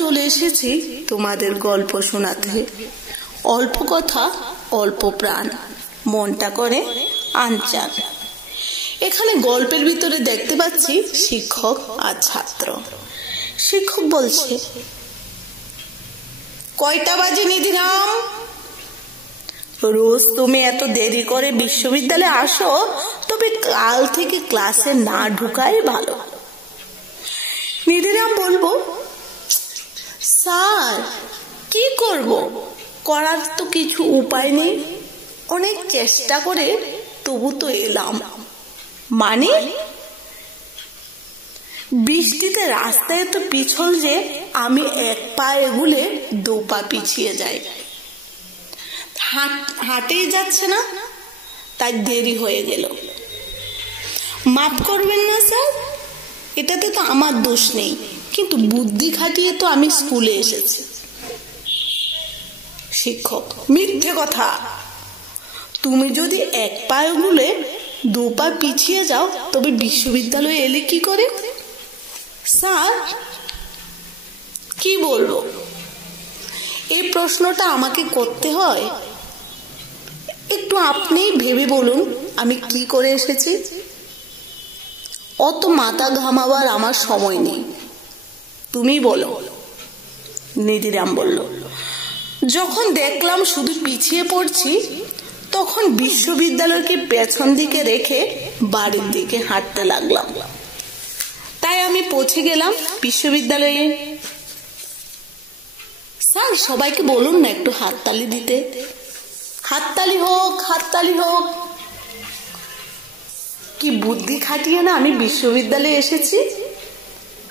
চলে এসেছি তোমাদের গল্প শোনাতে। অল্প কথা অল্প প্রাণ, মনটা করে আনচান। এখানে গল্পের ভিতরে দেখতে পাচ্ছি শিক্ষক আর ছাত্র। শিক্ষক বলছে, কয়টা বাজে নিধিরাম? রোজ তুমি এত দেরি করে বিশ্ববিদ্যালয়ে আসো, তবে কাল থেকে ক্লাসে না ঢুকাই ভালো। নিধিরাম বলবো, স্যার কি করব, করার তো কিছু উপায় নেই, অনেক চেষ্টা করে তবু তো এলাম। মানে বৃষ্টিতে রাস্তায় তো পিছল যে আমি এক পা এগুলে দু পা পিছিয়ে যাই, হাঁটেই যাচ্ছে না, তাই দেরি হয়ে গেল। মাফ করবেন না স্যার, এটাতে তো আমার দোষ নেই, কিন্তু বুদ্ধি খাটিয়ে তো আমি স্কুলে এসেছি। শিক্ষক, মিথ্যে কথা। তুমি যদি এক পা এগুলে দু পা পিছিয়ে যাও, তবে বিশ্ববিদ্যালয়ে এলে কি করে? স্যার কি বলবো, এই প্রশ্নটা আমাকে করতে হয়? একটু আপনিই ভেবে বলুন আমি কি করে এসেছি। অত মাথা ঘামাবার আমার সময় নেই, তুমি বলো। নিধিরাম বলল, যখন দেখলাম শুধু পিছিয়ে পড়ছি, তখন বিশ্ববিদ্যালয়কে পেছন দিকে রেখে বাড়ির দিকে হাঁটতে লাগলাম। তাই আমি পৌঁছে গেলাম বিশ্ববিদ্যালয়ে। স্যার সবাইকে বলুন না একটু হাততালি দিতে। হাততালি হোক, হাততালি হোক। কি বুদ্ধি খাটিয়ে না আমি বিশ্ববিদ্যালয়ে এসেছি।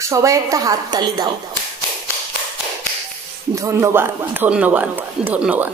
সবাই একটা হাততালি দাও। ধন্যবাদ, ধন্যবাদ, ধন্যবাদ।